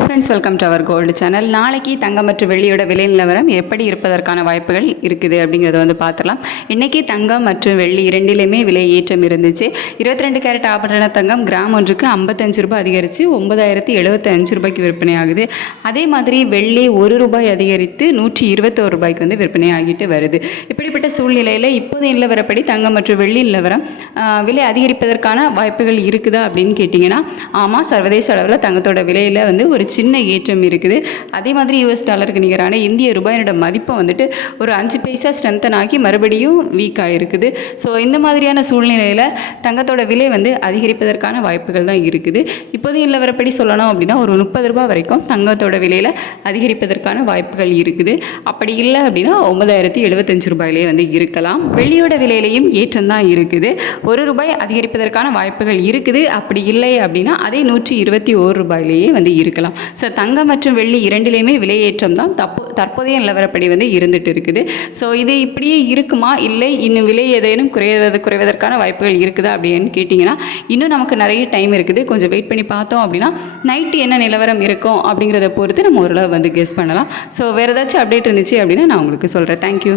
Friends welcome to our gold channel நாளைக்கு தங்கம் மற்றும் வெள்ளியோட விலை நிலவரம் எப்படி இருப்பதற்கான வாய்ப்புகள் இருக்குது அப்படிங்கிறத வந்து பார்த்துலாம் இன்றைக்கி தங்கம் மற்றும் வெள்ளி இரண்டிலையுமே விலை ஏற்றம் இருந்துச்சு. இருபத்தி ரெண்டு கேரட் ஆபரண தங்கம் கிராம் ஒன்றுக்கு ஐம்பத்தஞ்சு ரூபாய் அதிகரித்து ஒன்பதாயிரத்தி எழுபத்தஞ்சு ரூபாய்க்கு விற்பனை ஆகுது. அதே மாதிரி வெள்ளி ஒரு ரூபாய் அதிகரித்து நூற்றி இருபத்தோரு ரூபாய்க்கு வந்து விற்பனை ஆகிட்டு வருது. இப்படிப்பட்ட சூழ்நிலையில் இப்போது நிலவரப்படி தங்கம் மற்றும் வெள்ளி நிலவரம் விலை அதிகரிப்பதற்கான வாய்ப்புகள் இருக்குதா அப்படின்னு கேட்டிங்கன்னா ஆமாம் சர்வதேச அளவில் தங்கத்தோட விலையில் வந்து ஒரு சின்ன ஏற்றம் இருக்குது. அதே மாதிரி யூஎஸ் டாலருக்கு நிகரான இந்திய ரூபாயினோட மதிப்பை வந்துட்டு ஒரு அஞ்சு பைசா ஸ்ட்ரென்தன் ஆகி மறுபடியும் வீக் ஆகிருக்குது ஸோ இந்த மாதிரியான சூழ்நிலையில் தங்கத்தோட விலை வந்து அதிகரிப்பதற்கான வாய்ப்புகள் தான் இருக்குது. இப்போதைய நிலவரப்படி சொல்லணும் அப்படின்னா ஒரு முப்பது ரூபாய் வரைக்கும் தங்கத்தோட விலையில் அதிகரிப்பதற்கான வாய்ப்புகள் இருக்குது. அப்படி இல்லை அப்படின்னா ஒன்பதாயிரத்தி எழுபத்தஞ்சு ரூபாயிலே வந்து இருக்கலாம். வெளியோட விலையிலையும் ஏற்றம் தான் இருக்குது. ஒரு ரூபாய் அதிகரிப்பதற்கான வாய்ப்புகள் இருக்குது. அப்படி இல்லை அப்படின்னா அதே நூற்றி இருபத்தி ஓரு ரூபாயிலேயே வந்து இருக்கலாம். ஸோ தங்கம் மற்றும் வெள்ளி இரண்டிலையுமே விலையேற்றம் தான் தப்பு தற்போதைய நிலவரப்படி வந்து இருந்துட்டு இருக்குது. ஸோ இது இப்படியே இருக்குமா? இல்லை. இன்னும் விலை ஏதேனும் குறைவது குறைவதற்கான வாய்ப்புகள் இருக்குதா அப்படின்னு கேட்டிங்கன்னா இன்னும் நமக்கு நிறைய டைம் இருக்குது. கொஞ்சம் வெயிட் பண்ணி பார்த்தோம் அப்படின்னா நைட்டு என்ன நிலவரம் இருக்கும் அப்படிங்கிறத பொறுத்து நம்ம ஓரளவு வந்து கெஸ் பண்ணலாம். ஸோ வேறு ஏதாச்சும் அப்டேட் இருந்துச்சு அப்படின்னா நான் உங்களுக்கு சொல்கிறேன் தேங்க்யூ